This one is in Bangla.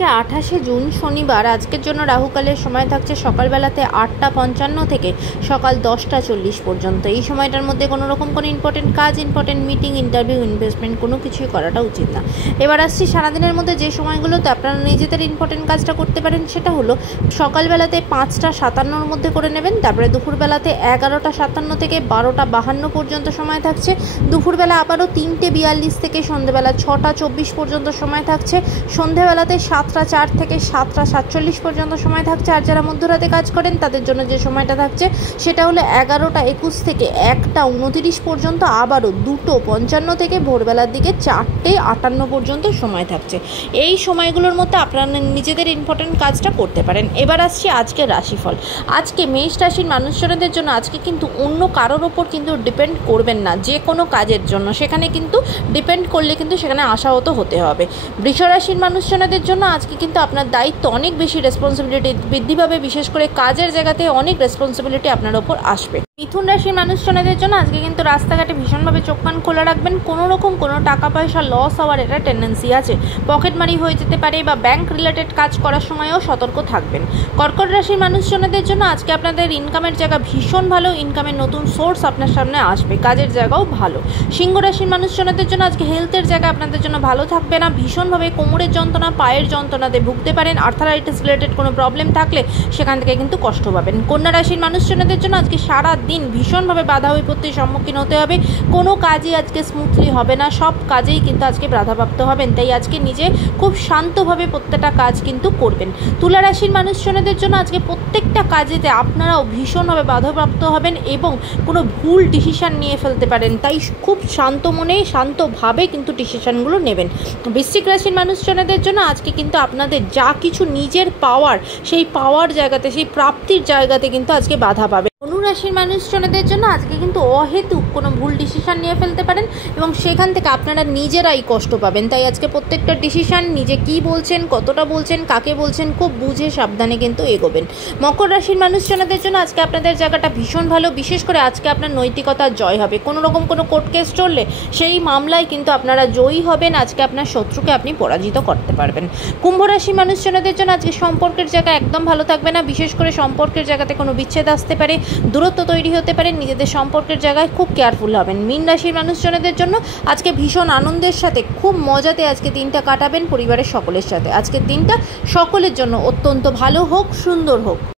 আজকে 28শে জুন শনিবার। আজকের জন্য রাহুকালের সময় থাকছে সকালবেলাতে 8:55 থেকে সকাল 10:40 পর্যন্ত। এই সময়টার মধ্যে কোনো রকম কোনো ইম্পর্টেন্ট কাজ, ইম্পর্টেন্ট মিটিং, ইন্টারভিউ, ইনভেস্টমেন্ট কোনো কিছুই করাটা উচিত না। এবার আসছি সারাদিনের মধ্যে যে সময়গুলোতে আপনারা নিজেদের ইম্পর্টেন্ট কাজটা করতে পারেন, সেটা হলো সকালবেলাতে 5:57 মধ্যে করে নেবেন। তারপরে দুপুরবেলাতে 11:57 থেকে 12:52 পর্যন্ত সময় থাকছে। দুপুরবেলা আবারও 3:42 থেকে সন্ধ্যেবেলা 6:24 পর্যন্ত সময় থাকছে। সন্ধ্যেবেলাতে 7:04 থেকে 7:47 পর্যন্ত সময় থাকছে। আর যারা মধ্যরাতে কাজ করেন তাদের জন্য যে সময়টা থাকছে সেটা হলো 11:21 থেকে 1:29 পর্যন্ত, আবারও 2:55 থেকে ভোরবেলার দিকে 4:58 পর্যন্ত সময় থাকছে। এই সময়গুলোর মধ্যে আপনারা নিজেদের ইম্পর্টেন্ট কাজটা করতে পারেন। এবার আসছি আজকের রাশিফল। আজকে মেষ রাশির মানুষজনদের জন্য আজকে কিন্তু অন্য কারোর ওপর কিন্তু ডিপেন্ড করবেন না যে কোনো কাজের জন্য। সেখানে কিন্তু ডিপেন্ড করলে কিন্তু সেখানে আশাহত হতে হবে। বৃষ রাশির মানুষজনদের জন্য আজকে কিন্তু আপনার দায়িত্ব অনেক বেশি, রেসপন্সিবিলিটি বৃদ্ধি পাবে। বিশেষ করে কাজের জায়গাতে অনেক রেসপন্সিবিলিটি আপনার ওপর আসবে। মিথুন রাশির মানুষজনদের জন্য আজকে কিন্তু রাস্তাঘাটে ভীষণভাবে চোখ কান খোলা রাখবেন। কোনো রকম কোনো টাকা পয়সা লস হওয়ার এটা টেন্ডেন্সি আছে। পকেট মারি হয়ে যেতে পারে বা ব্যাংক রিলেটেড কাজ করার সময়ও সতর্ক থাকবেন। কর্কট রাশির মানুষজনদের জন্য আজকে আপনাদের ইনকামের জায়গা ভীষণ ভালো। ইনকামের নতুন সোর্স আপনার সামনে আসবে, কাজের জায়গাও ভালো। সিংহ রাশির মানুষজনদের জন্য আজকে হেলথের জায়গা আপনাদের জন্য ভালো থাকবে না। ভীষণভাবে কোমরের যন্ত্রণা, পায়ের যন্ত্রণাতে ভুগতে পারেন। আর্থারাইটিস রিলেটেড কোনো প্রবলেম থাকলে সেখান থেকে কিন্তু কষ্ট পাবেন। কন্যা রাশির মানুষজনদের জন্য আজকে সারা দিন ভীষণভাবে বাধা বিপত্তির সম্মুখীন হতে হবে। কোনো কাজই আজকে স্মুথলি হবে না, সব কাজেই কিন্তু আজকে বাধাপ্রাপ্ত হবেন। তাই আজকে নিজে খুব শান্তভাবে প্রত্যেকটা কাজ কিন্তু করবেন। তুলা রাশির মানুষজনদের জন্য আজকে প্রত্যেকটা কাজেতে আপনারাও ভীষণভাবে বাধাপ্রাপ্ত হবেন এবং কোনো ভুল ডিসিশান নিয়ে ফেলতে পারেন। তাই খুব শান্ত মনে, শান্তভাবে কিন্তু ডিসিশানগুলো নেবেন। বৃশ্চিক রাশির মানুষজনদের জন্য আজকে কিন্তু আপনাদের যা কিছু নিজের পাওয়ার, সেই পাওয়ার জায়গাতে, সেই প্রাপ্তির জায়গাতে কিন্তু আজকে বাধা পাবে। ধনুরাশির মানুষজনদের জন্য আজকে কিন্তু অহেতুক কোনো ভুল ডিসিশান নিয়ে ফেলতে পারেন এবং সেখান থেকে আপনারা নিজেরাই কষ্ট পাবেন। তাই আজকে প্রত্যেকটা ডিসিশান নিজে কি বলছেন, কতটা বলছেন, কাকে বলছেন, খুব বুঝে সাবধানে কিন্তু এগোবেন। মকর রাশির মানুষজনদের জন্য আজকে আপনাদের জায়গাটা ভীষণ ভালো। বিশেষ করে আজকে আপনার নৈতিকতার জয় হবে। কোনো রকম কোনো কোর্ট কেস চললে সেই মামলায় কিন্তু আপনারা জয়ী হবেন। আজকে আপনার শত্রুকে আপনি পরাজিত করতে পারবেন। কুম্ভ রাশির মানুষজনদের জন্য আজকে সম্পর্কের জায়গা একদম ভালো থাকবে না। বিশেষ করে সম্পর্কের জায়গাতে কোনো বিচ্ছেদ আসতে পারে, দূরত্ব তৈরি হতে পারে। নিজেদের সম্পর্কের জায়গায় খুব কেয়ারফুল হবেন। মীন রাশির মানুষজনদের জন্য আজকে ভীষণ আনন্দের সাথে, খুব মজাতে আজকে দিনটা কাটাবেন পরিবারের সকলের সাথে। আজকের দিনটা সকলের জন্য অত্যন্ত ভালো হোক, সুন্দর হোক।